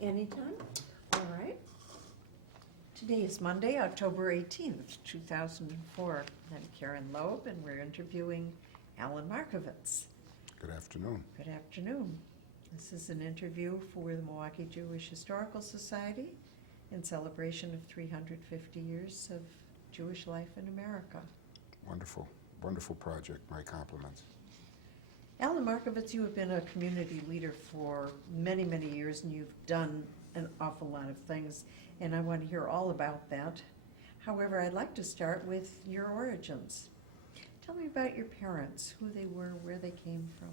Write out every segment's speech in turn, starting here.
Anytime? All right. Today is Monday, October 18th, 2004. I'm Karen Loeb, and we're interviewing Alan Marcuvitz. Good afternoon. Good afternoon. This is an interview for the Milwaukee Jewish Historical Society in celebration of 350 years of Jewish life in America. Wonderful, wonderful project. My compliments. Alan Marcuvitz, you have been a community leader for many, many years, and you've done an awful lot of things, and I want to hear all about that. However, I'd like to start with your origins. Tell me about your parents, who they were, where they came from.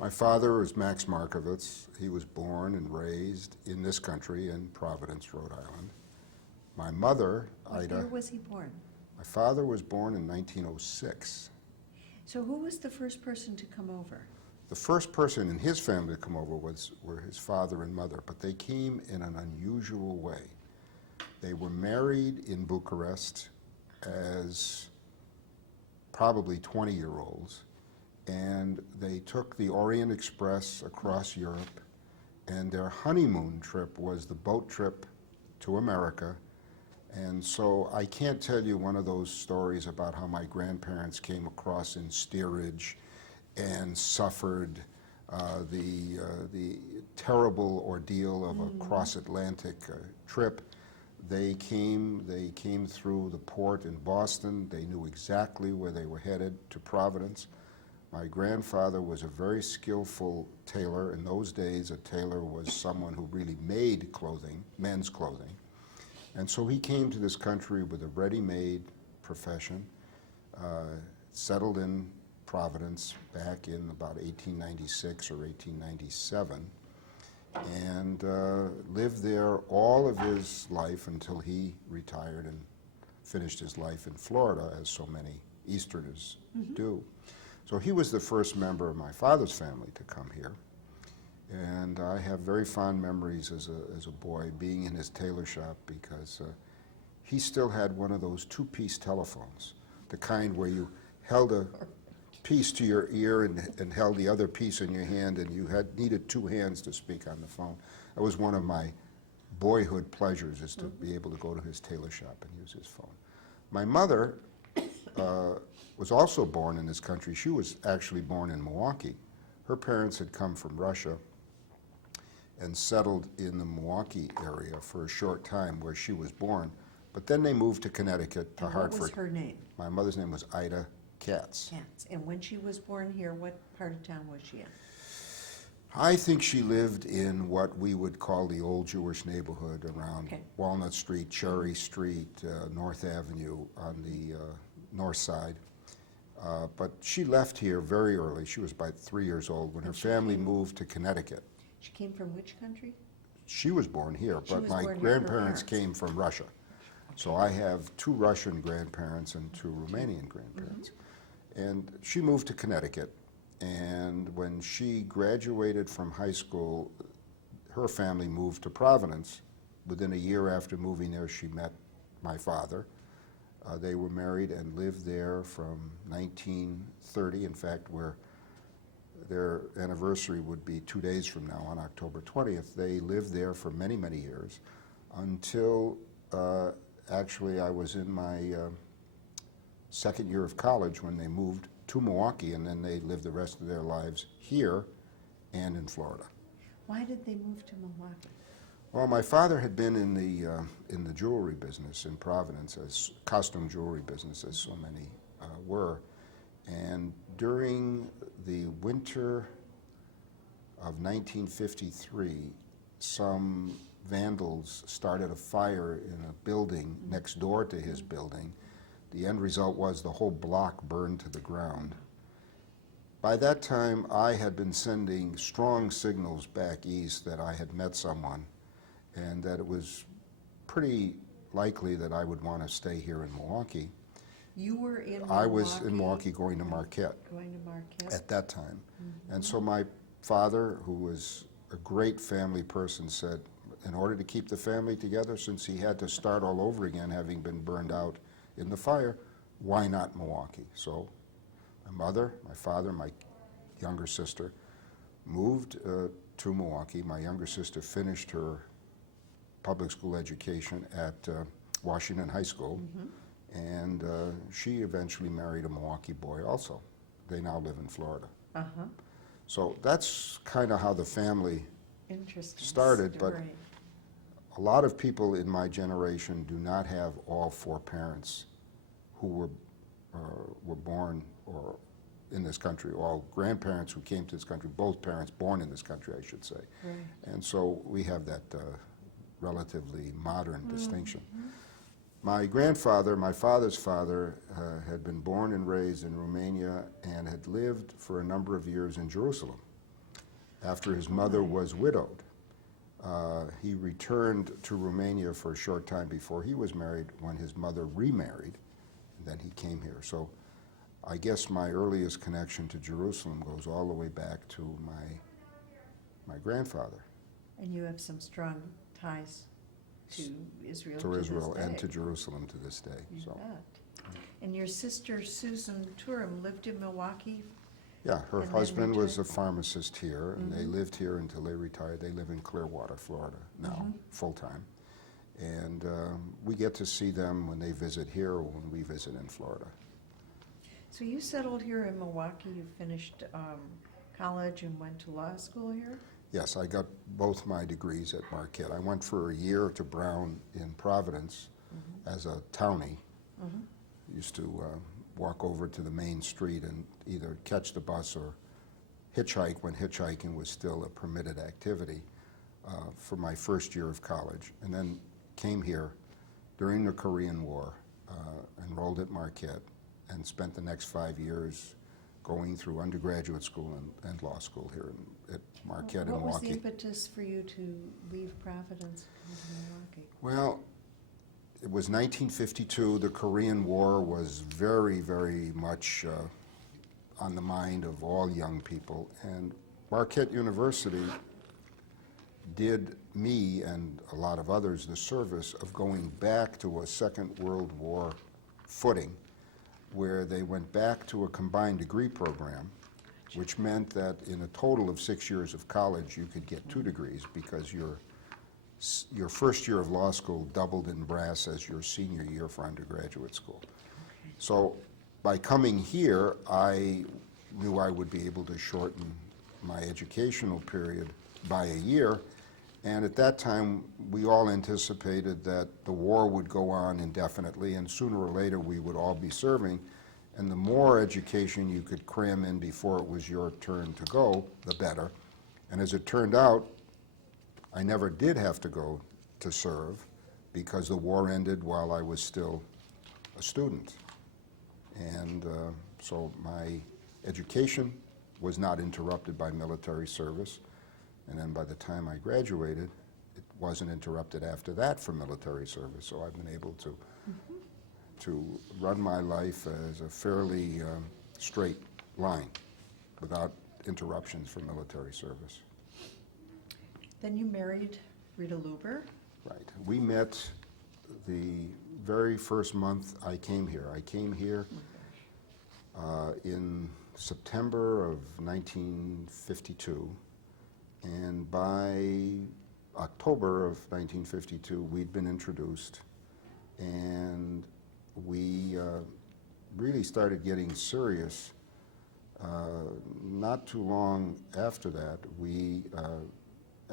My father was Max Marcuvitz. He was born and raised in this country in Providence, Rhode Island. My mother, Ida. Where was he born? My father was born in 1906. So who was the first person to come over? The first person in his family to come over were his father and mother, but they came in an unusual way. They were married in Bucharest as probably 20-year-olds, and they took the Orient Express across Europe, and their honeymoon trip was the boat trip to America. And so I can't tell you one of those stories about how my grandparents came across in steerage and suffered the terrible ordeal of a cross-Atlantic trip. They came through the port in Boston. They knew exactly where they were headed, to Providence. My grandfather was a very skillful tailor. In those days, a tailor was someone who really made clothing, men's clothing. And so he came to this country with a ready-made profession, settled in Providence back in about 1896 or 1897, and lived there all of his life until he retired and finished his life in Florida, as so many Easterners do. So he was the first member of my father's family to come here. And I have very fond memories as a boy being in his tailor shop, because he still had one of those two-piece telephones, the kind where you held a piece to your ear and held the other piece in your hand, and you needed two hands to speak on the phone. That was one of my boyhood pleasures, is to be able to go to his tailor shop and use his phone. My mother was also born in this country. She was actually born in Milwaukee. Her parents had come from Russia and settled in the Milwaukee area for a short time, where she was born. But then they moved to Connecticut, to Hartford. What was her name? My mother's name was Ida Katz. Katz. And when she was born here, what part of town was she in? I think she lived in what we would call the old Jewish neighborhood around Walnut Street, Cherry Street, North Avenue on the north side. But she left here very early. She was about 3 years old when her family moved to Connecticut. She came from which country? She was born here, but my grandparents came from Russia. So I have two Russian grandparents and two Romanian grandparents. And she moved to Connecticut, and when she graduated from high school, her family moved to Providence. Within a year after moving there, she met my father. They were married and lived there from 1930, in fact, where their anniversary would be 2 days from now, on October 20th. They lived there for many, many years until actually I was in my second year of college when they moved to Milwaukee, and then they lived the rest of their lives here and in Florida. Why did they move to Milwaukee? Well, my father had been in the jewelry business in Providence, as costume jewelry business, as so many were. And during the winter of 1953, some vandals started a fire in a building next door to his building. The end result was the whole block burned to the ground. By that time, I had been sending strong signals back east that I had met someone, and that it was pretty likely that I would want to stay here in Milwaukee. You were in Milwaukee? I was in Milwaukee going to Marquette. Going to Marquette? At that time. And so my father, who was a great family person, said, in order to keep the family together, since he had to start all over again, having been burned out in the fire, why not Milwaukee? So my mother, my father, my younger sister moved to Milwaukee. My younger sister finished her public school education at Washington High School, and she eventually married a Milwaukee boy also. They now live in Florida. Uh-huh. So that's kind of how the family Interesting started, but story. a lot of people in my generation do not have all four parents who were born or in this country, all grandparents who came to this country, both parents born in this country, I should say. Right. And so we have that relatively modern distinction. My grandfather, my father's father, had been born and raised in Romania and had lived for a number of years in Jerusalem after his mother was widowed. He returned to Romania for a short time before he was married when his mother remarried, and then he came here. So I guess my earliest connection to Jerusalem goes all the way back to my grandfather. And you have some strong ties to Israel To Israel this and day. to Jerusalem to this day. You So bet. And your sister Susan Turam lived in Milwaukee? yeah, her And then husband was a retired? pharmacist here, and they lived here until they retired. They live in Clearwater, Florida now, full-time. And we get to see them when they visit here or when we visit in Florida. So you settled here in Milwaukee, you finished college and went to law school here? Yes, I got both my degrees at Marquette. I went for a year to Brown in Providence as a townie. Used to walk over to the main street and either catch the bus or hitchhike when hitchhiking was still a permitted activity for my first year of college. And then came here during the Korean War, enrolled at Marquette, and spent the next 5 years going through undergraduate school and law school here at Marquette in What was the Milwaukee. impetus for you to leave Providence and come to Milwaukee? Well, it was 1952. The Korean War was very, very much on the mind of all young people. And Marquette University did me and a lot of others the service of going back to a Second World War footing, where they went back to a combined degree program, which meant that in a total of 6 years of college, you could get 2 degrees because your first year of law school doubled in brass as your senior year for undergraduate school. So by coming here, I knew I would be able to shorten my educational period by a year. And at that time, we all anticipated that the war would go on indefinitely, and sooner or later we would all be serving. And the more education you could cram in before it was your turn to go, the better. And as it turned out, I never did have to go to serve because the war ended while I was still a student. And so my education was not interrupted by military service. And then by the time I graduated, it wasn't interrupted after that for military service. So I've been able to run my life as a fairly straight line without interruptions for military service. Then you married Rita Luber? Right. We met the very first month I came here. I came here in September of 1952. And by October of 1952, we'd been introduced, and we really started getting serious. Not too long after that, we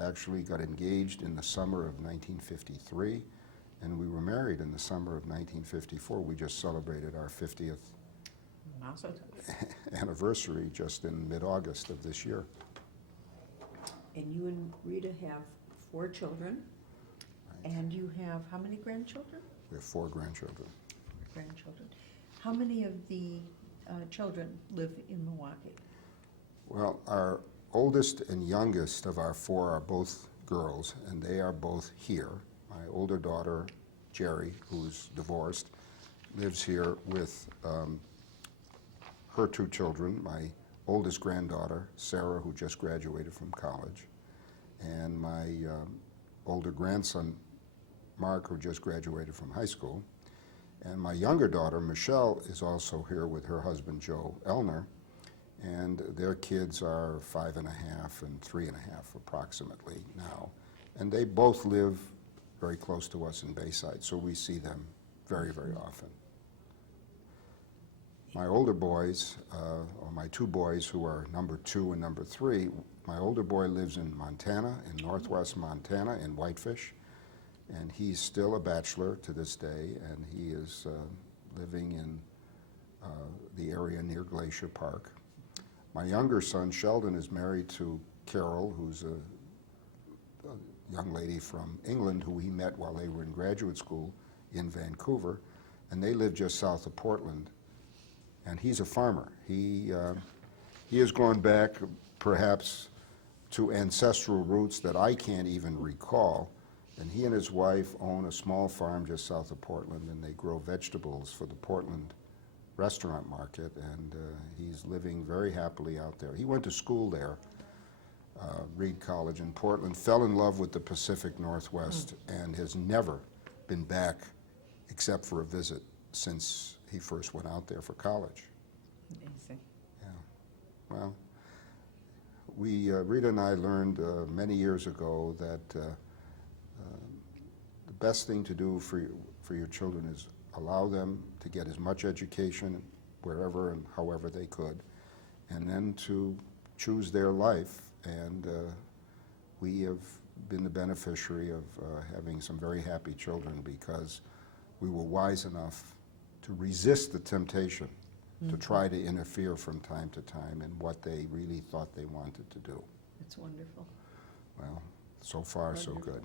actually got engaged in the summer of 1953, and we were married in the summer of 1954. We just celebrated our 50th anniversary just in mid-August of this year. And you and Rita have 4 children. And you have how many grandchildren? We have 4 grandchildren. Grandchildren. How many of the children live in Milwaukee? Well, our oldest and youngest of our 4 are both girls, and they are both here. My older daughter, Jerry, who's divorced, lives here with her 2 children, my oldest granddaughter, Sarah, who just graduated from college, and my older grandson, Mark, who just graduated from high school. And my younger daughter, Michelle, is also here with her husband, Joe Elner. And their kids are 5.5 and 3.5 approximately now. And they both live very close to us in Bayside, so we see them very, very often. My older boys, or my two boys who are number 2 and number 3, my older boy lives in Montana, in northwest Montana, in Whitefish, and he's still a bachelor to this day, and he is living in the area near Glacier Park. My younger son, Sheldon, is married to Carol, who's a young lady from England who he met while they were in graduate school in Vancouver, and they live just south of Portland. And he's a farmer. He has gone back perhaps to ancestral roots that I can't even recall. And he and his wife own a small farm just south of Portland, and they grow vegetables for the Portland restaurant market, and he's living very happily out there. He went to school there, Reed College in Portland, fell in love with the Pacific Northwest, and has never been back except for a visit since he first went out there for college. Amazing. Yeah. Well, Rita and I learned many years ago that the best thing to do for your children is allow them to get as much education wherever and however they could, and then to choose their life. And we have been the beneficiary of having some very happy children because we were wise enough to resist the temptation to try to interfere from time to time in what they really thought they wanted to do. It's wonderful. Well, so far so good.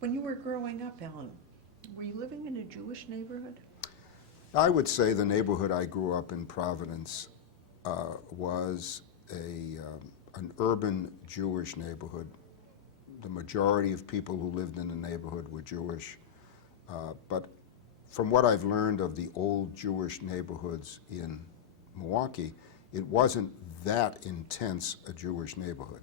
When you were growing up, Alan, were you living in a Jewish neighborhood? I would say the neighborhood I grew up in, Providence, was an urban Jewish neighborhood. The majority of people who lived in the neighborhood were Jewish. But from what I've learned of the old Jewish neighborhoods in Milwaukee, it wasn't that intense a Jewish neighborhood.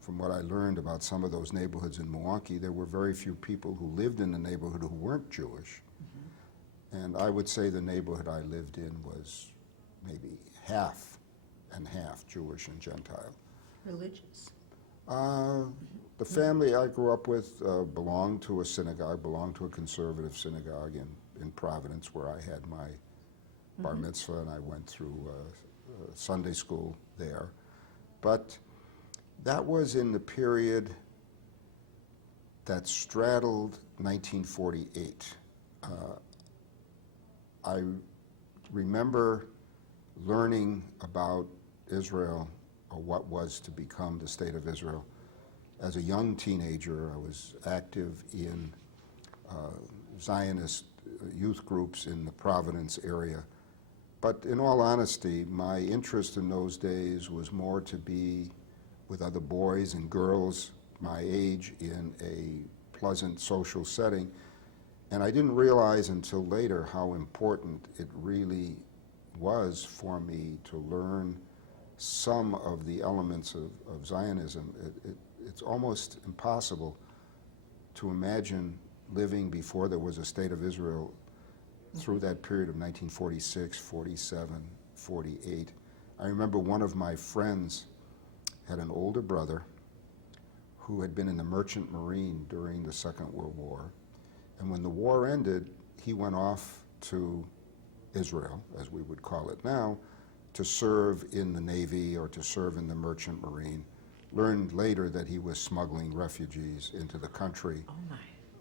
From what I learned about some of those neighborhoods in Milwaukee, there were very few people who lived in the neighborhood who weren't Jewish. And I would say the neighborhood I lived in was maybe half and half, Jewish and Gentile. Religious? The family I grew up with belonged to a synagogue, belonged to a conservative synagogue in Providence, where I had my bar mitzvah, and I went through Sunday school there. But that was in the period that straddled 1948. I remember learning about Israel, or what was to become the State of Israel. As a young teenager, I was active in Zionist youth groups in the Providence area. But in all honesty, my interest in those days was more to be with other boys and girls my age in a pleasant social setting. And I didn't realize until later how important it really was for me to learn some of the elements of Zionism. It's almost impossible to imagine living before there was a State of Israel through that period of 1946, 47, 48. I remember one of my friends had an older brother who had been in the Merchant Marine during the Second World War. And when the war ended, he went off to Israel, as we would call it now, to serve in the Navy or to serve in the Merchant Marine. Learned later that he was smuggling refugees into the country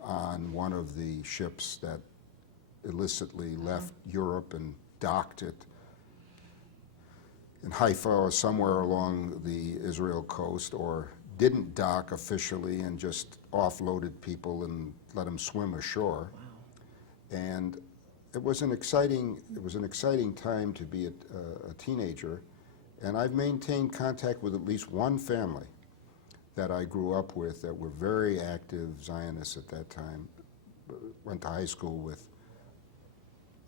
on one of the ships that illicitly left Europe and docked it in Haifa or somewhere along the Israel coast, or didn't dock officially and just offloaded people and let them swim ashore. Wow. And it was an exciting time to be a teenager, and I've maintained contact with at least one family that I grew up with that were very active Zionists at that time. Went to high school with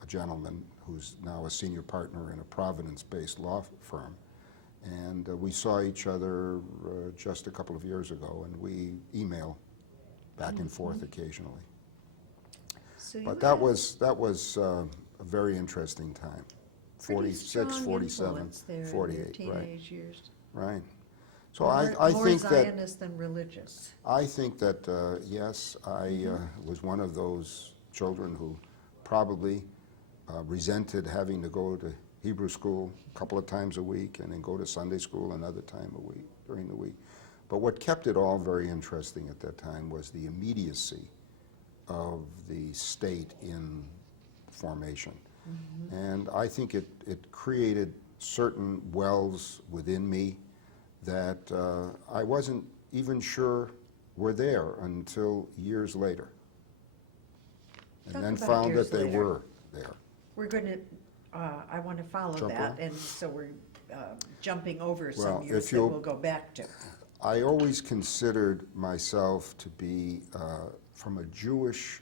a gentleman who's now a senior partner in a Providence-based law firm. And we saw each other just a couple of years ago, and we email back and forth occasionally. So but that was a very interesting time. 46, 47, There 48, in their right, teenage years. right. So More I think that, Zionist than religious. I think that, yes, I was one of those children who probably resented having to go to Hebrew school a couple of times a week and then go to Sunday school another time a week during the week. But what kept it all very interesting at that time was the immediacy of the state in formation. And I think it created certain wells within me that I wasn't even sure were there until years later. And Talk then about found years that they later. were there. We're going to, I want to follow Jump that, on? and so we're jumping over Well, some years if that you'll- we'll go back to. I always considered myself to be, from a Jewish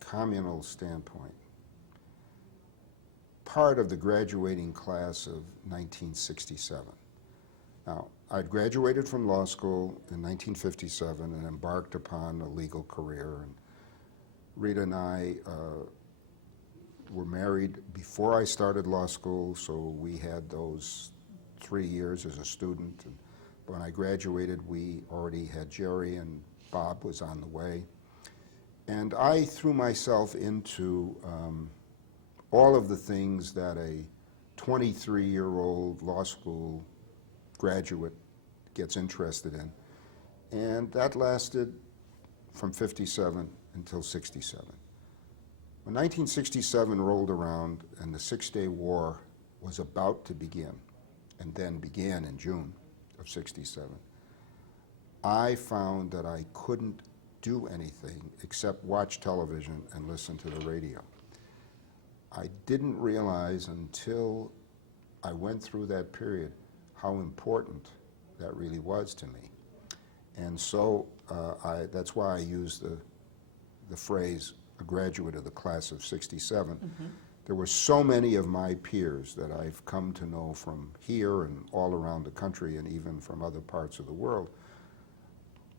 communal standpoint, part of the graduating class of 1967. Now, I'd graduated from law school in 1957 and embarked upon a legal career. And Rita and I were married before I started law school, so we had those 3 years as a student. And when I graduated, we already had Jerry, and Bob was on the way. And I threw myself into all of the things that a 23-year-old law school graduate gets interested in. And that lasted from 57 until 67. When 1967 rolled around and the Six-Day War was about to begin, and then began in June of 67, I found that I couldn't do anything except watch television and listen to the radio. I didn't realize until I went through that period how important that really was to me. And so that's why I use the phrase, a graduate of the class of 67. There were so many of my peers that I've come to know from here and all around the country and even from other parts of the world,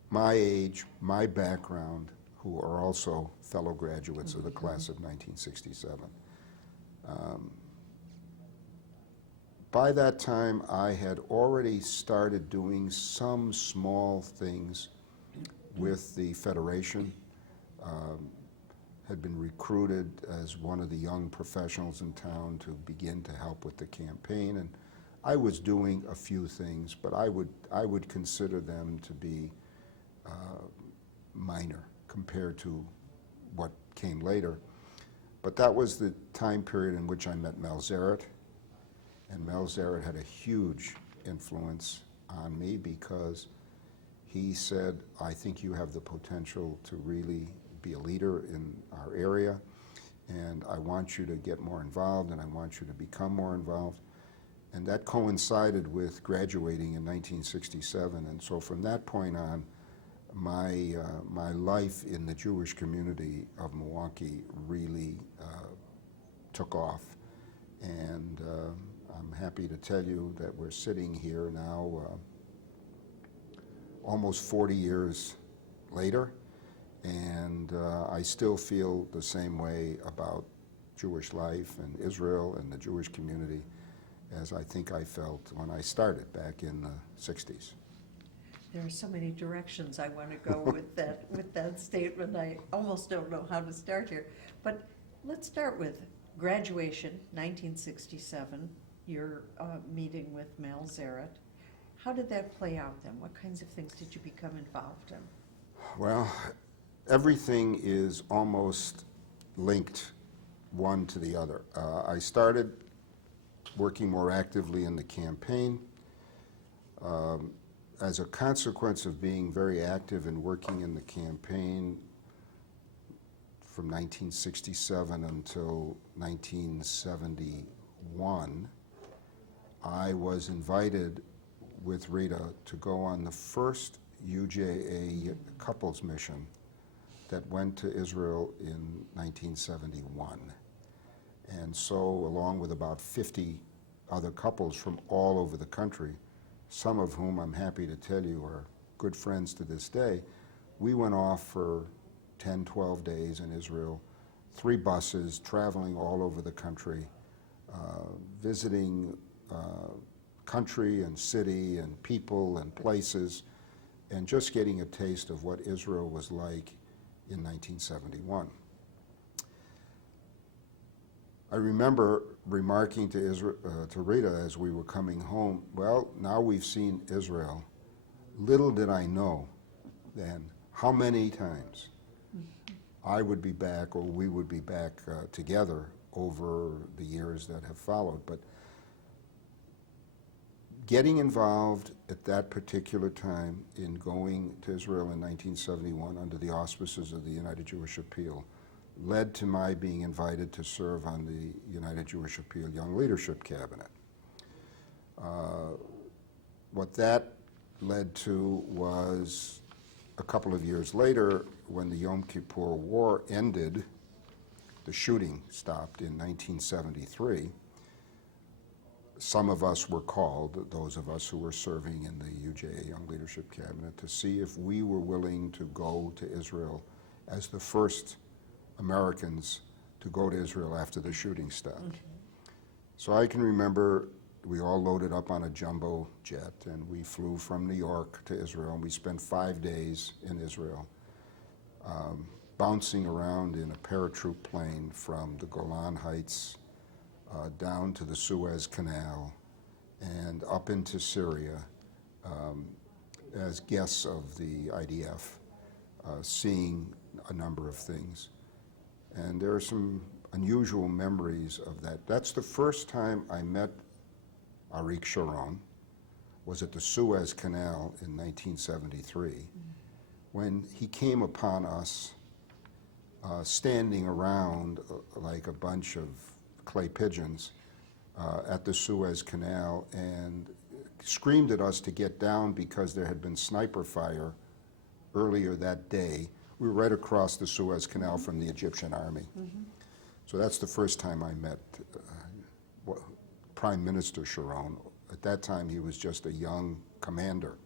my age, my background, who are also fellow graduates of the class of 1967. By that time, I had already started doing some small things with the Federation, had been recruited as one of the young professionals in town to begin to help with the campaign, and I was doing a few things, but I would consider them to be minor compared to what came later. But that was the time period in which I met Mel Zaret, and Mel Zaret had a huge influence on me because he said, I think you have the potential to really be a leader in our area, and I want you to get more involved, and I want you to become more involved. And that coincided with graduating in 1967, and so from that point on, my life in the Jewish community of Milwaukee really took off. And I'm happy to tell you that we're sitting here now almost 40 years later, and I still feel the same way about Jewish life and Israel and the Jewish community as I think I felt when I started back in the 60s. There are so many directions I want to go with that statement. I almost don't know how to start here. But let's start with graduation, 1967, your meeting with Mel Zaret. How did that play out then? What kinds of things did you become involved in? Well, everything is almost linked one to the other. I started working more actively in the campaign. As a consequence of being very active and working in the campaign from 1967 until 1971, I was invited with Rita to go on the first UJA couples mission that went to Israel in 1971. And so, along with about 50 other couples from all over the country, some of whom I'm happy to tell you are good friends to this day, we went off for 10, 12 days in Israel, 3 buses traveling all over the country, visiting country and city and people and places, and just getting a taste of what Israel was like in 1971. I remember remarking to Rita as we were coming home, well, now we've seen Israel. Little did I know then how many times I would be back, or we would be back together over the years that have followed. But getting involved at that particular time in going to Israel in 1971 under the auspices of the United Jewish Appeal led to my being invited to serve on the United Jewish Appeal Young Leadership Cabinet. What that led to was a couple of years later, when the Yom Kippur War ended, the shooting stopped in 1973, some of us were called, those of us who were serving in the UJA Young Leadership Cabinet, to see if we were willing to go to Israel as the first Americans to go to Israel after the shooting stopped. So I can remember we all loaded up on a jumbo jet and we flew from New York to Israel, and we spent 5 days in Israel, bouncing around in a paratroop plane from the Golan Heights down to the Suez Canal and up into Syria as guests of the IDF, seeing a number of things. And there are some unusual memories of that. That's the first time I met Arik Sharon, was at the Suez Canal in 1973, when he came upon us standing around like a bunch of clay pigeons at the Suez Canal and screamed at us to get down because there had been sniper fire earlier that day. We were right across the Suez Canal from the Egyptian army. So that's the first time I met Prime Minister Sharon. At that time, he was just a young commander.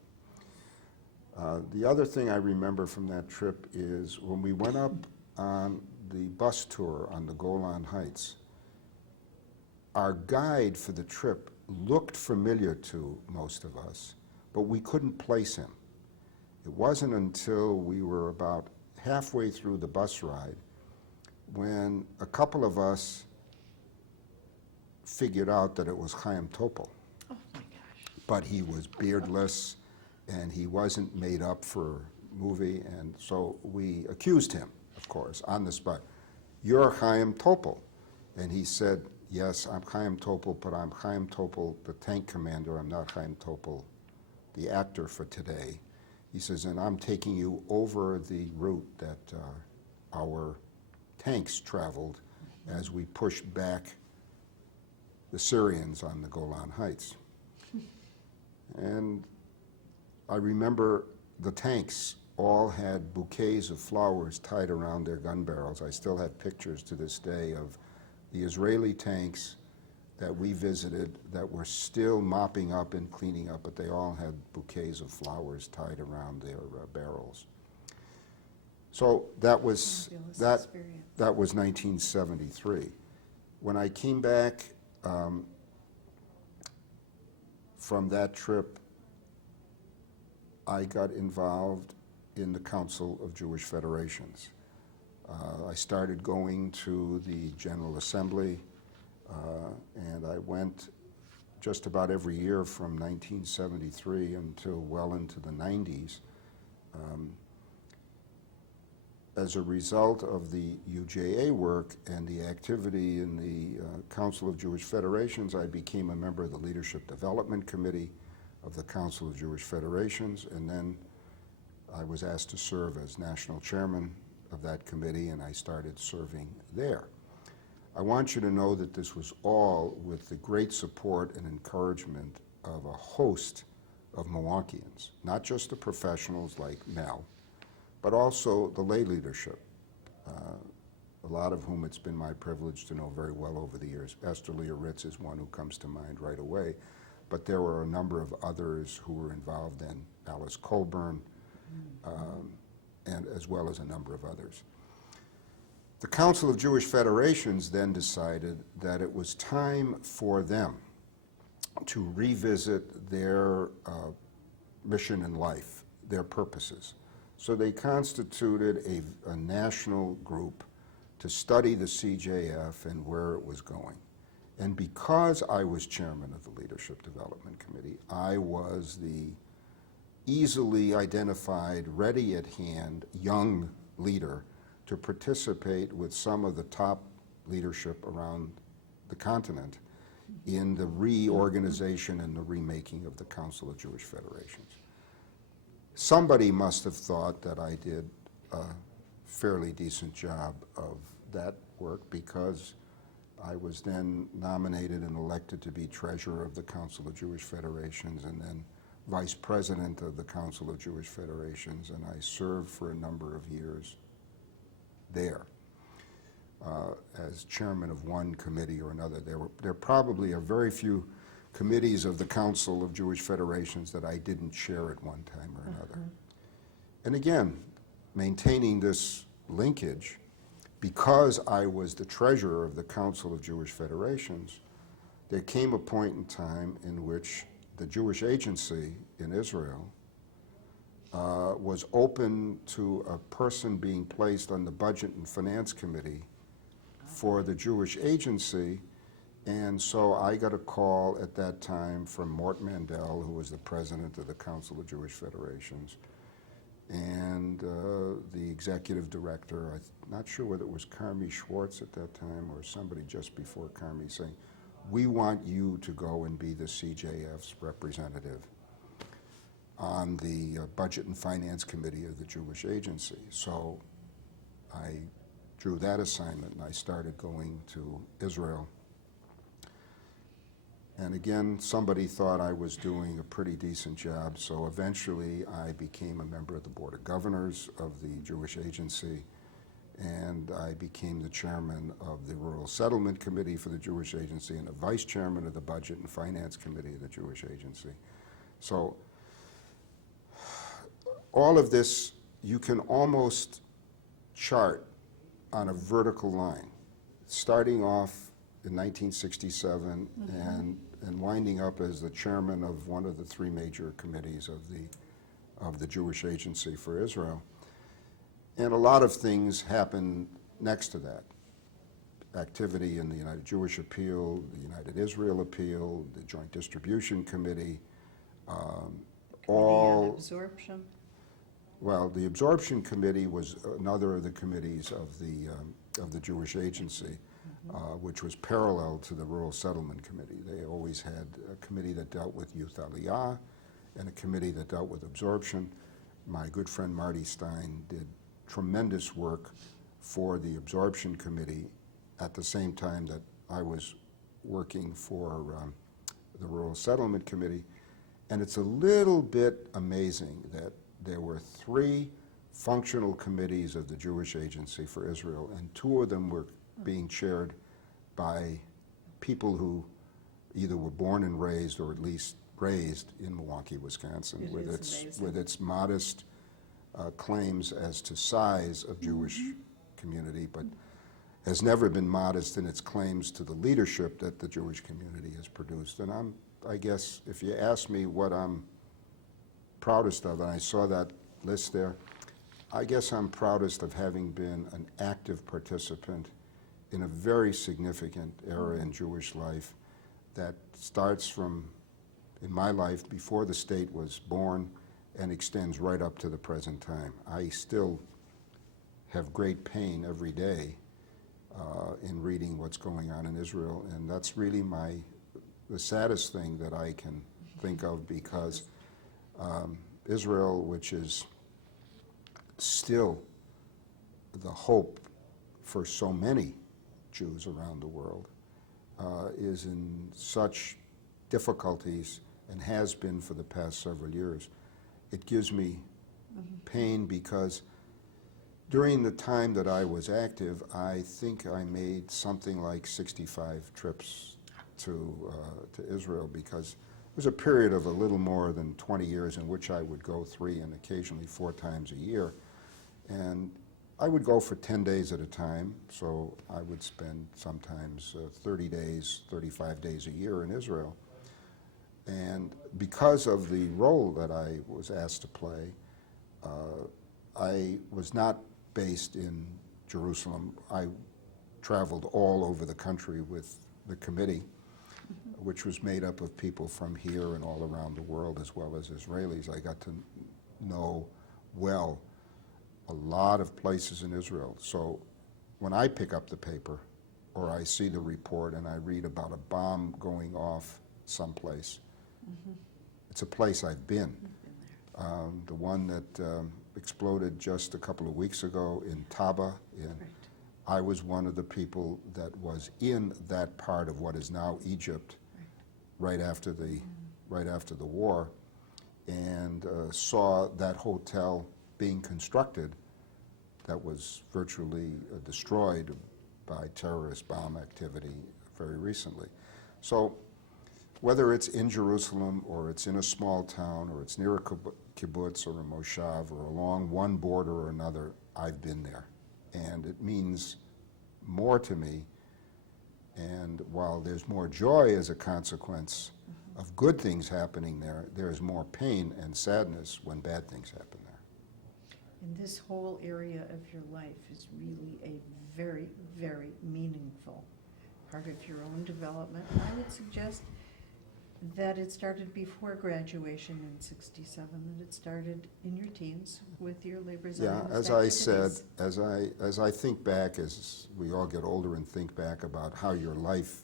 The other thing I remember from that trip is when we went up on the bus tour on the Golan Heights, our guide for the trip looked familiar to most of us, but we couldn't place him. It wasn't until we were about halfway through the bus ride when a couple of us figured out that it was Chaim Topol. Oh my gosh. But he was beardless and he wasn't made up for movie, and so we accused him, of course, on the spot. You're Chaim Topol. And he said, yes, I'm Chaim Topol, but I'm Chaim Topol, the tank commander. I'm not Chaim Topol, the actor for today. He says, and I'm taking you over the route that our tanks traveled as we pushed back the Syrians on the Golan Heights. And I remember the tanks all had bouquets of flowers tied around their gun barrels. I still have pictures to this day of the Israeli tanks that we visited that were still mopping up and cleaning up, but they all had bouquets of flowers tied around their barrels. So that was Fabulous experience. that was 1973. When I came back from that trip, I got involved in the Council of Jewish Federations. I started going to the General Assembly, and I went just about every year from 1973 until well into the 90s. As a result of the UJA work and the activity in the Council of Jewish Federations, I became a member of the Leadership Development Committee of the Council of Jewish Federations, and then I was asked to serve as national chairman of that committee, and I started serving there. I want you to know that this was all with the great support and encouragement of a host of Milwaukeeans, not just the professionals like Mel, but also the lay leadership, a lot of whom it's been my privilege to know very well over the years. Esther Leah Ritz is one who comes to mind right away, but there were a number of others who were involved in, Alice Colburn, and as well as a number of others. The Council of Jewish Federations then decided that it was time for them to revisit their mission in life, their purposes. So they constituted a national group to study the CJF and where it was going. And because I was chairman of the Leadership Development Committee, I was the easily identified, ready at hand, young leader to participate with some of the top leadership around the continent in the reorganization and the remaking of the Council of Jewish Federations. Somebody must have thought that I did a fairly decent job of that work, because I was then nominated and elected to be treasurer of the Council of Jewish Federations and then vice president of the Council of Jewish Federations, and I served for a number of years there as chairman of one committee or another. There probably are very few committees of the Council of Jewish Federations that I didn't chair at one time or another. And again, maintaining this linkage, because I was the treasurer of the Council of Jewish Federations, there came a point in time in which the Jewish Agency in Israel was open to a person being placed on the Budget and Finance Committee for the Jewish Agency. And so I got a call at that time from Mort Mandel, who was the president of the Council of Jewish Federations, and the executive director, I'm not sure whether it was Carmi Schwartz at that time or somebody just before Carmi, saying, we want you to go and be the CJF's representative on the Budget and Finance Committee of the Jewish Agency. So I drew that assignment and I started going to Israel. And again, somebody thought I was doing a pretty decent job, so eventually I became a member of the Board of Governors of the Jewish Agency, and I became the chairman of the Rural Settlement Committee for the Jewish Agency and a vice chairman of the Budget and Finance Committee of the Jewish Agency. So all of this you can almost chart on a vertical line, starting off in 1967 and winding up as the chairman of one of the three major committees of the Jewish Agency for Israel. And a lot of things happened next to that. Activity in the United Jewish Appeal, the United Israel Appeal, the Joint Distribution Committee, all... Absorption. Well, the Absorption Committee was another of the committees of the Jewish Agency, which was parallel to the Rural Settlement Committee. They always had a committee that dealt with youth aliyah and a committee that dealt with absorption. My good friend Marty Stein did tremendous work for the Absorption Committee at the same time that I was working for the Rural Settlement Committee. And it's a little bit amazing that there were three functional committees of the Jewish Agency for Israel, and two of them were being chaired by people who either were born and raised or at least raised in Milwaukee, Wisconsin, with its modest claims as to size of Jewish community, but has never been modest in its claims to the leadership that the Jewish community has produced. And I guess if you ask me what I'm proudest of, and I saw that list there, I guess I'm proudest of having been an active participant in a very significant era in Jewish life that starts from, in my life, before the state was born and extends right up to the present time. I still have great pain every day in reading what's going on in Israel, and that's really the saddest thing that I can think of, because Israel, which is still the hope for so many Jews around the world, is in such difficulties and has been for the past several years. It gives me pain because during the time that I was active, I think I made something like 65 trips to Israel, because it was a period of a little more than 20 years in which I would go 3 and occasionally 4 times a year. And I would go for 10 days at a time, so I would spend sometimes 30 days, 35 days a year in Israel. And because of the role that I was asked to play, I was not based in Jerusalem. I traveled all over the country with the committee, which was made up of people from here and all around the world, as well as Israelis. I got to know well a lot of places in Israel. So when I pick up the paper or I see the report and I read about a bomb going off someplace, it's a place I've been. The one that exploded just a couple of weeks ago in Taba, I was one of the people that was in that part of what is now Egypt right after the war, and saw that hotel being constructed that was virtually destroyed by terrorist bomb activity very recently. So whether it's in Jerusalem or it's in a small town or it's near a kibbutz or a moshav or along one border or another, I've been there. And it means more to me. And while there's more joy as a consequence of good things happening there, there's more pain and sadness when bad things happen there. And this whole area of your life is really a very, very meaningful part of your own development. I would suggest that it started before graduation in '67, that it started in your teens with your labor Yeah, as I said, as I think back, as we all get older and think back about how your life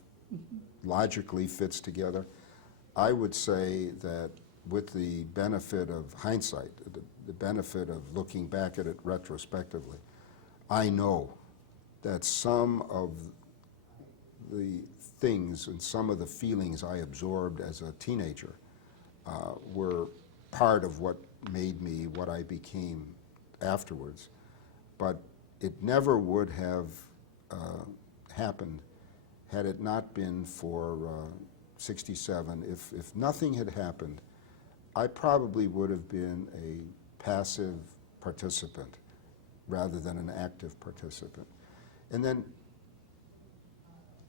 logically fits together, I would say that with the benefit of hindsight, the benefit of looking back at it retrospectively, I know that some of the things and some of the feelings I absorbed as a teenager were part of what made me what I became afterwards. But it never would have happened had it not been for 67. If nothing had happened, I probably would have been a passive participant rather than an active participant. And then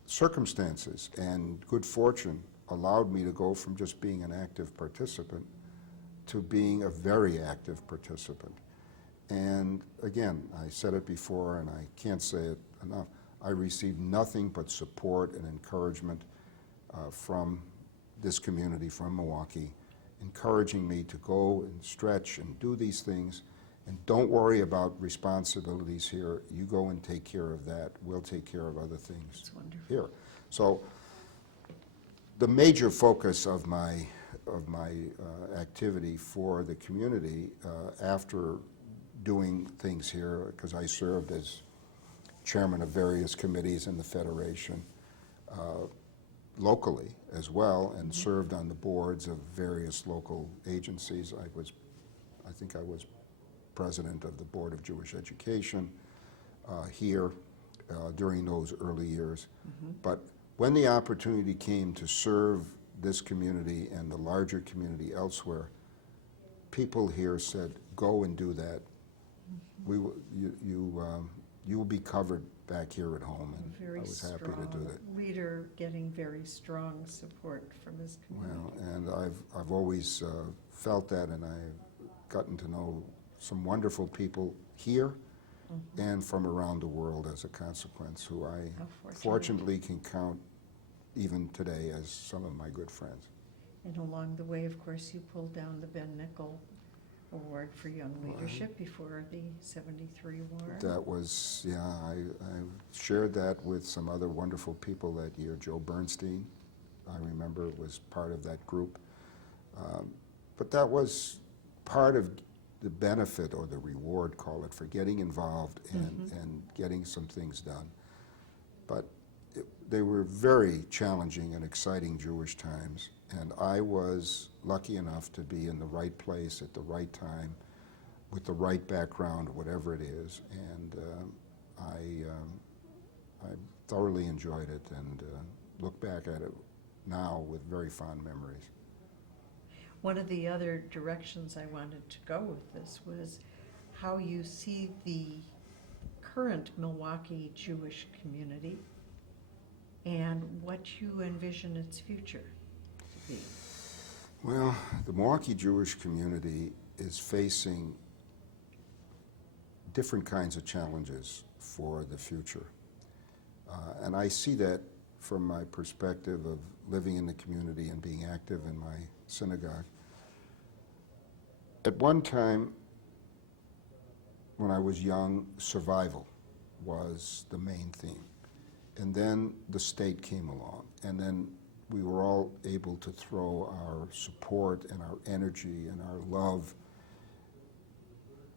circumstances and good fortune allowed me to go from just being an active participant to being a very active participant. And again, I said it before and I can't say it enough, I received nothing but support and encouragement from this community, from Milwaukee, encouraging me to go and stretch and do these things. And don't worry about responsibilities here. You go and take care of that. We'll take care of other things That's wonderful. here. So the major focus of my activity for the community after doing things here, because I served as chairman of various committees in the Federation, locally as well, and served on the boards of various local agencies. I think I was president of the Board of Jewish Education here during those early years. But when the opportunity came to serve this community and the larger community elsewhere, people here said, go and do that. You will be covered back here at home, and I was happy to do that. Leader getting very strong support from his community. Well, and I've always felt that, and I've gotten to know some wonderful people here and from around the world as a consequence, who I fortunately can count even today as some of my good friends. And along the way, of course, you pulled down the Ben Nickel Award for Young Leadership before the '73 war. That was, yeah, I shared that with some other wonderful people that year. Joe Bernstein, I remember, was part of that group. But that was part of the benefit, or the reward, call it, for getting involved and getting some things done. But they were very challenging and exciting Jewish times, and I was lucky enough to be in the right place at the right time with the right background, whatever it is, and I thoroughly enjoyed it and look back at it now with very fond memories. One of the other directions I wanted to go with this was how you see the current Milwaukee Jewish community and what you envision its future to be. Well, the Milwaukee Jewish community is facing different kinds of challenges for the future. And I see that from my perspective of living in the community and being active in my synagogue. At one time, when I was young, survival was the main theme. And then the state came along, and then we were all able to throw our support and our energy and our love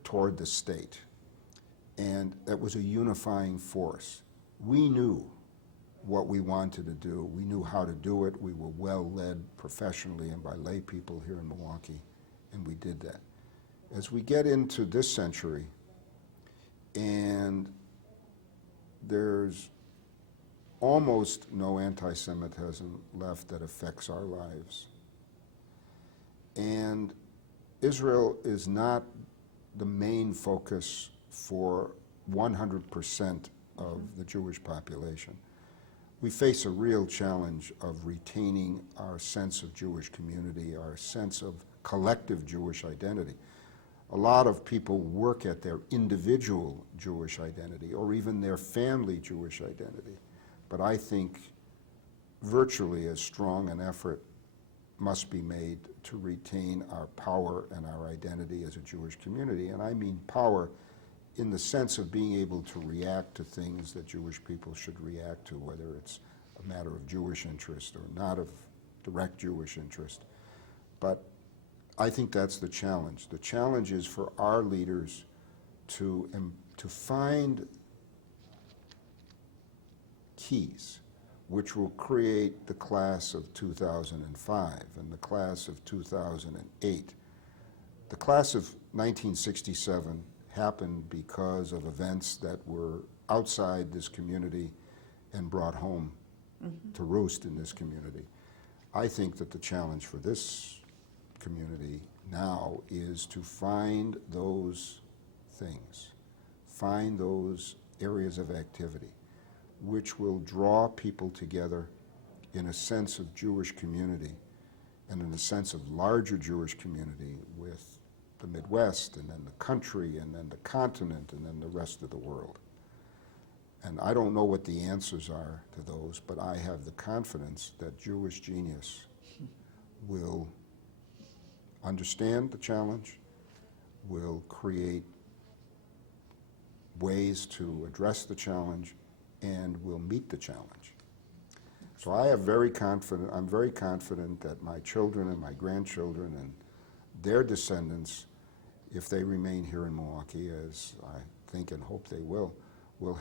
toward the state. And that was a unifying force. We knew what we wanted to do. We knew how to do it. We were well led professionally and by lay people here in Milwaukee, and we did that. As we get into this century, and there's almost no anti-Semitism left that affects our lives. And Israel is not the main focus for 100% of the Jewish population. We face a real challenge of retaining our sense of Jewish community, our sense of collective Jewish identity. A lot of people work at their individual Jewish identity or even their family Jewish identity. But I think virtually as strong an effort must be made to retain our power and our identity as a Jewish community. And I mean power in the sense of being able to react to things that Jewish people should react to, whether it's a matter of Jewish interest or not of direct Jewish interest. But I think that's the challenge. The challenge is for our leaders to find keys which will create the class of 2005 and the class of 2008. The class of 1967 happened because of events that were outside this community and brought home to roost in this community. I think that the challenge for this community now is to find those things, find those areas of activity which will draw people together in a sense of Jewish community and in a sense of larger Jewish community with the Midwest and then the country and then the continent and then the rest of the world. And I don't know what the answers are to those, but I have the confidence that Jewish genius will understand the challenge, will create ways to address the challenge, and will meet the challenge. So I'm very confident that my children and my grandchildren and their descendants, if they remain here in Milwaukee, as I think and hope they will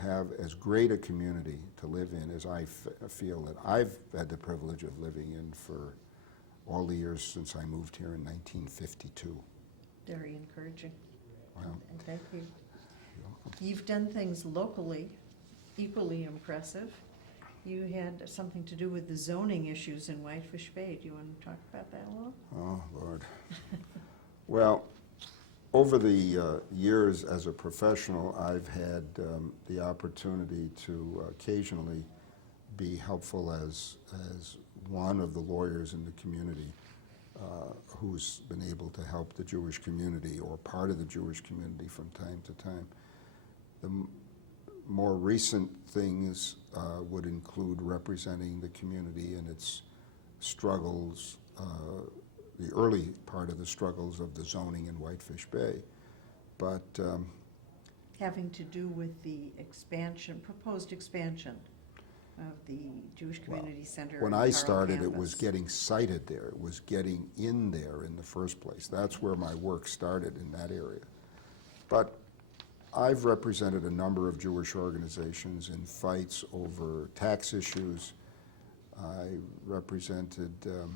have as great a community to live in as I feel that I've had the privilege of living in for all the years since I moved here in 1952. Very encouraging. Well, And thank you. You've done things locally equally impressive. You had something to do with the zoning issues in Whitefish Bay. Do you want to talk about that a little? Oh, Lord. Well, over the years as a professional, I've had the opportunity to occasionally be helpful as one of the lawyers in the community who's been able to help the Jewish community or part of the Jewish community from time to time. The more recent things would include representing the community in its struggles, the early part of the struggles of the zoning in Whitefish Bay. But Having to do with the proposed expansion of the Jewish Community Center. when on I Carl started, it was campus. getting sited there. It was getting in there in the first place. That's where my work started, in that area. But I've represented a number of Jewish organizations in fights over tax issues. I represented the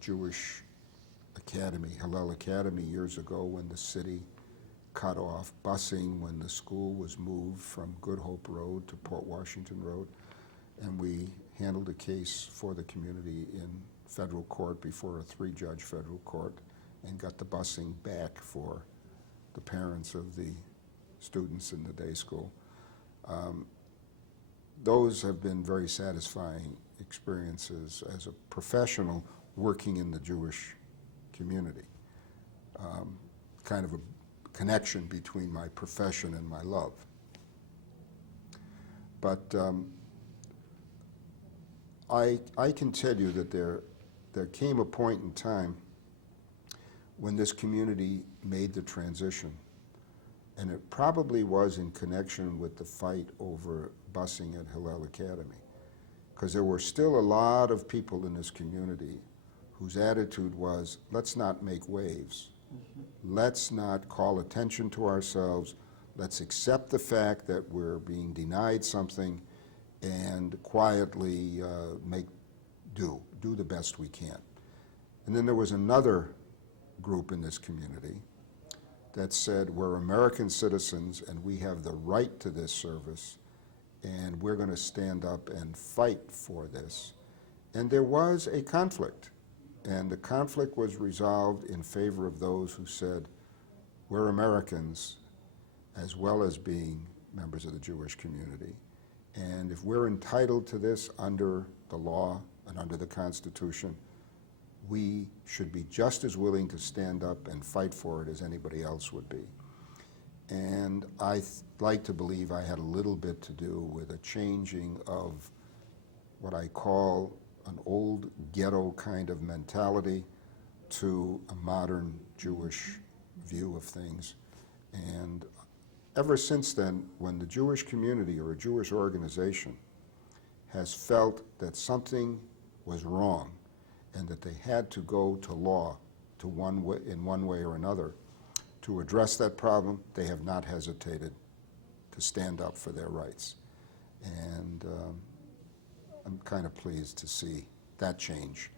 Jewish Academy, Hillel Academy, years ago when the city cut off busing when the school was moved from Good Hope Road to Port Washington Road. And we handled a case for the community in federal court before a 3-judge federal court and got the busing back for the parents of the students in the day school. Those have been very satisfying experiences as a professional working in the Jewish community. Kind of a connection between my profession and my love. But I can tell you that there came a point in time when this community made the transition, and it probably was in connection with the fight over busing at Hillel Academy, because there were still a lot of people in this community whose attitude was, let's not make waves. Let's not call attention to ourselves. Let's accept the fact that we're being denied something and quietly do the best we can. And then there was another group in this community that said, we're American citizens and we have the right to this service, and we're going to stand up and fight for this. And there was a conflict, and the conflict was resolved in favor of those who said, we're Americans as well as being members of the Jewish community, and if we're entitled to this under the law and under the Constitution, we should be just as willing to stand up and fight for it as anybody else would be. And I like to believe I had a little bit to do with a changing of what I call an old ghetto kind of mentality to a modern Jewish view of things. And ever since then, when the Jewish community or a Jewish organization has felt that something was wrong and that they had to go to law to in one way or another to address that problem, they have not hesitated to stand up for their rights. And I'm kind of pleased to see that change.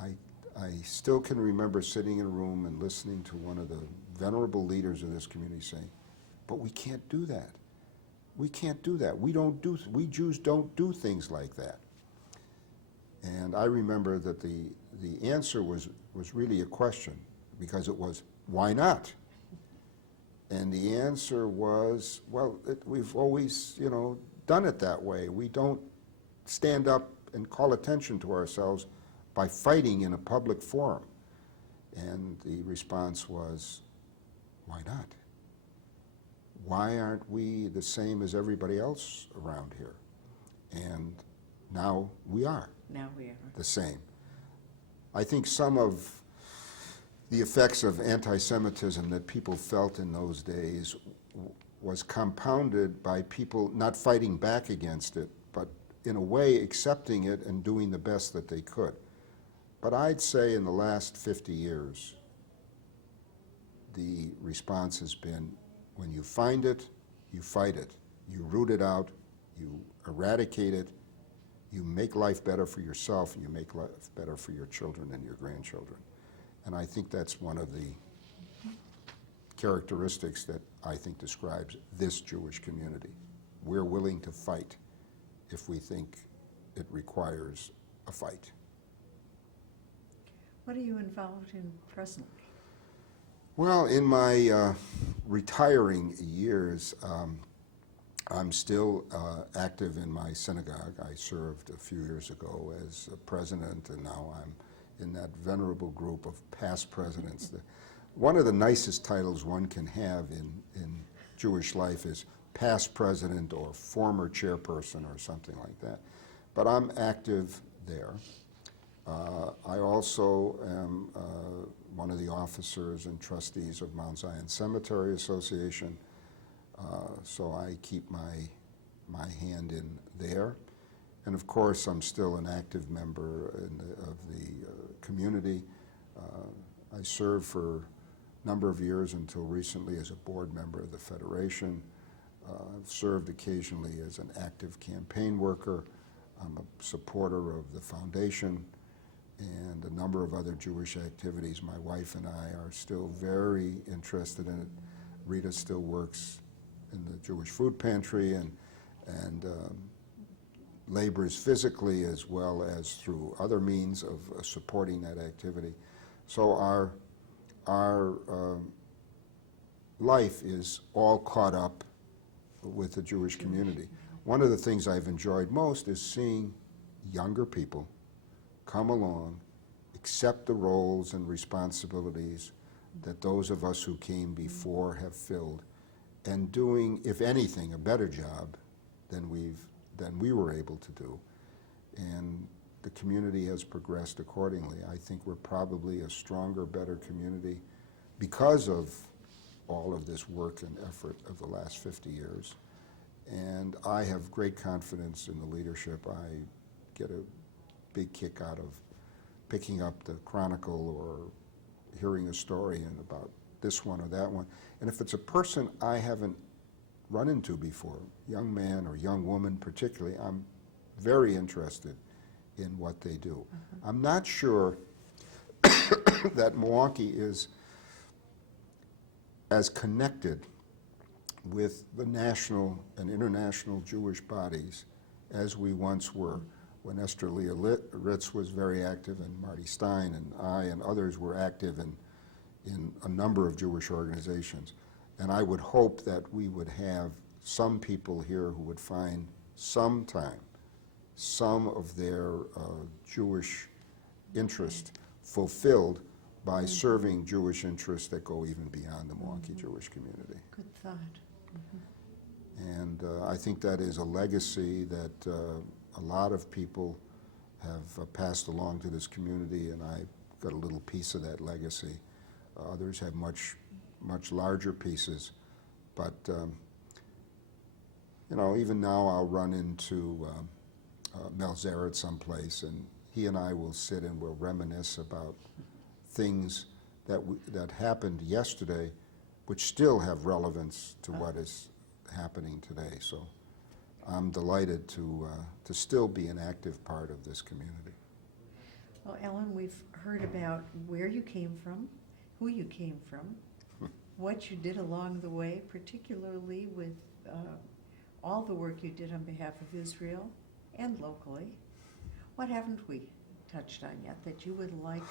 I still can remember sitting in a room and listening to one of the venerable leaders of this community saying, but we can't do that. We can't do that. We Jews don't do things like that. And I remember that the answer was really a question, because it was, why not? And the answer was, well, we've always, done it that way. We don't stand up and call attention to ourselves by fighting in a public forum. And the response was, why not? Why aren't we the same as everybody else around here? And now we are. Now we are. The same. I think some of the effects of anti-Semitism that people felt in those days was compounded by people not fighting back against it, but in a way accepting it and doing the best that they could. But I'd say in the last 50 years, the response has been, when you find it, you fight it. You root it out, you eradicate it, you make life better for yourself, and you make life better for your children and your grandchildren. And I think that's one of the characteristics that I think describes this Jewish community. We're willing to fight if we think it requires a fight. What are you involved in presently? Well, in my retiring years, I'm still active in my synagogue. I served a few years ago as a president, and now I'm in that venerable group of past presidents. One of the nicest titles one can have in Jewish life is past president or former chairperson or something like that. But I'm active there. I also am one of the officers and trustees of Mount Zion Cemetery Association, so I keep my hand in there. And of course, I'm still an active member of the community. I served for a number of years until recently as a board member of the Federation. I've served occasionally as an active campaign worker. I'm a supporter of the foundation and a number of other Jewish activities. My wife and I are still very interested in it. Rita still works in the Jewish food pantry and labors physically as well as through other means of supporting that activity. So our life is all caught up with the Jewish community. One of the things I've enjoyed most is seeing younger people come along, accept the roles and responsibilities that those of us who came before have filled, and doing, if anything, a better job than we were able to do. And the community has progressed accordingly. I think we're probably a stronger, better community because of all of this work and effort of the last 50 years. And I have great confidence in the leadership. I get a big kick out of picking up the Chronicle or hearing a story and about this one or that one. And if it's a person I haven't run into before, young man or young woman particularly, I'm very interested in what they do. I'm not sure that Milwaukee is as connected with the national and international Jewish bodies as we once were, when Esther Leah Ritz was very active, and Marty Stein and I and others were active in a number of Jewish organizations. And I would hope that we would have some people here who would find some time, some of their Jewish interest fulfilled by serving Jewish interests that go even beyond the Milwaukee Jewish community. Good thought. And I think that is a legacy that a lot of people have passed along to this community, and I got a little piece of that legacy. Others have much larger pieces, but you know, even now I'll run into Mel Zaret someplace, and he and I will sit and we'll reminisce about things that happened yesterday, which still have relevance to what is happening today. So I'm delighted to still be an active part of this community. Well, Ellen, we've heard about where you came from, who you came from, what you did along the way, particularly with all the work you did on behalf of Israel and locally. What haven't we touched on yet that you would like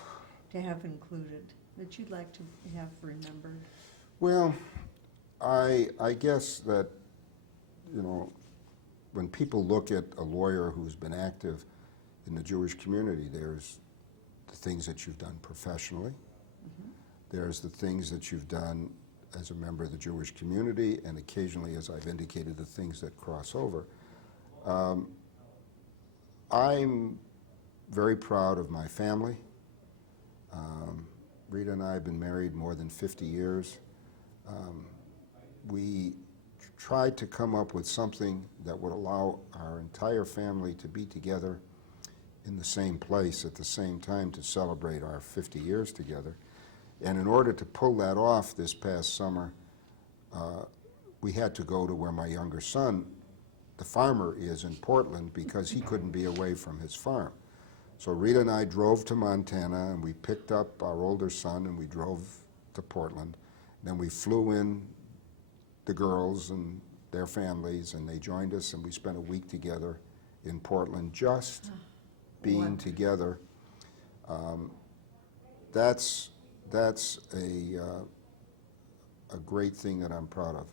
to have included, that you'd like to have remembered? Well, I guess that, you know, when people look at a lawyer who's been active in the Jewish community, there's the things that you've done professionally. There's the things that you've done as a member of the Jewish community, and occasionally, as I've indicated, the things that cross over. I'm very proud of my family. Rita and I have been married more than 50 years. We tried to come up with something that would allow our entire family to be together in the same place at the same time to celebrate our 50 years together. And in order to pull that off this past summer, we had to go to where my younger son, the farmer, is in Portland, because he couldn't be away from his farm. So Rita and I drove to Montana, and we picked up our older son, and we drove to Portland. Then we flew in the girls and their families, and they joined us, and we spent a week together in Portland, just being together. That's a great thing that I'm proud of.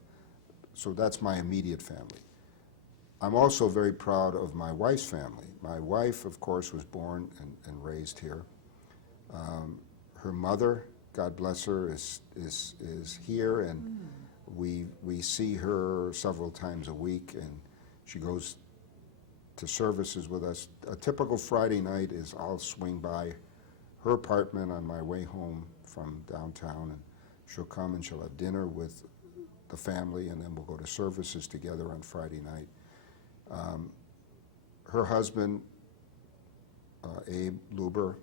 So that's my immediate family. I'm also very proud of my wife's family. My wife, of course, was born and raised here. Her mother, God bless her, is here, and we see her several times a week, and she goes to services with us. A typical Friday night is I'll swing by her apartment on my way home from downtown, and she'll come and she'll have dinner with the family, and then we'll go to services together on Friday night. Her husband, Abe Luber,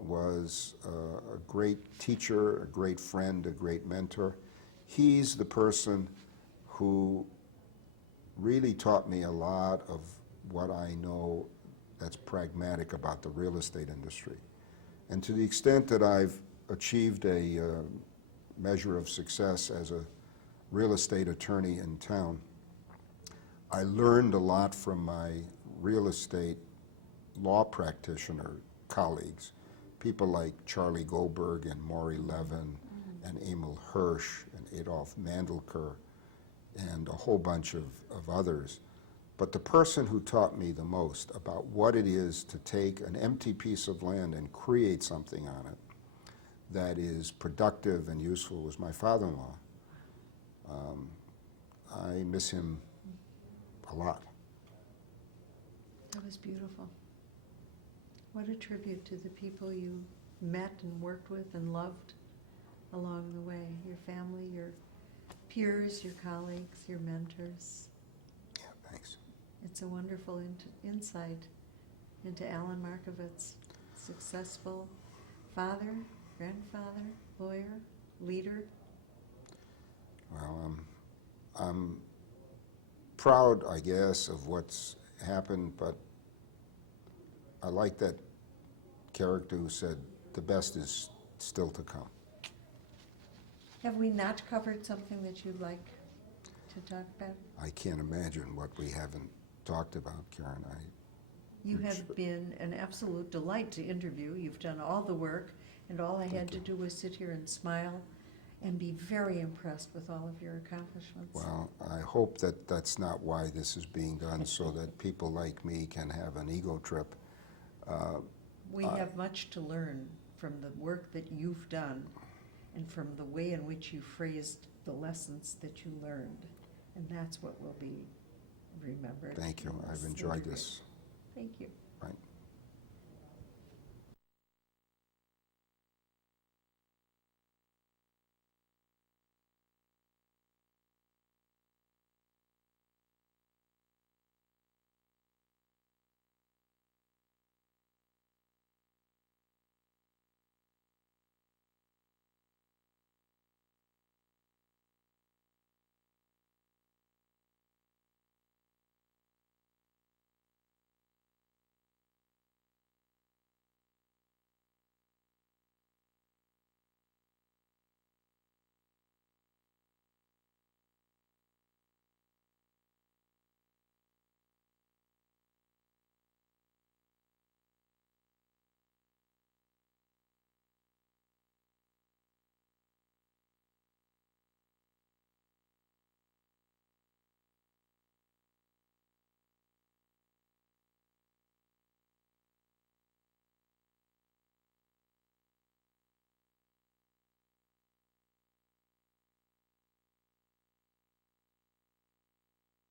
was a great teacher, a great friend, a great mentor. He's the person who really taught me a lot of what I know that's pragmatic about the real estate industry. And to the extent that I've achieved a measure of success as a real estate attorney in town, I learned a lot from my real estate law practitioner colleagues, people like Charlie Goldberg and Maury Levin and Emil Hirsch and Adolf Mandelker and a whole bunch of others. But the person who taught me the most about what it is to take an empty piece of land and create something on it that is productive and useful was my father-in-law. I miss him a lot. That was beautiful. What a tribute to the people you met and worked with and loved along the way. Your family, your peers, your colleagues, your mentors. Yeah, thanks. It's a wonderful insight into Alan Marcuvitz, successful father, grandfather, lawyer, leader. Well, I'm proud, I guess, of what's happened, but I like that character who said the best is still to come. Have we not covered something that you'd like to talk about? I can't imagine what we haven't talked about, Karen. You have been an absolute delight to interview. You've done all the work, and all I had to do was sit here and smile and be very impressed with all of your accomplishments. Well, I hope that that's not why this is being done, so that people like me can have an ego trip. We have much to learn from the work that you've done and from the way in which you phrased the lessons that you learned. And that's what will be remembered. Thank you. in I've this enjoyed interview. this. Thank you.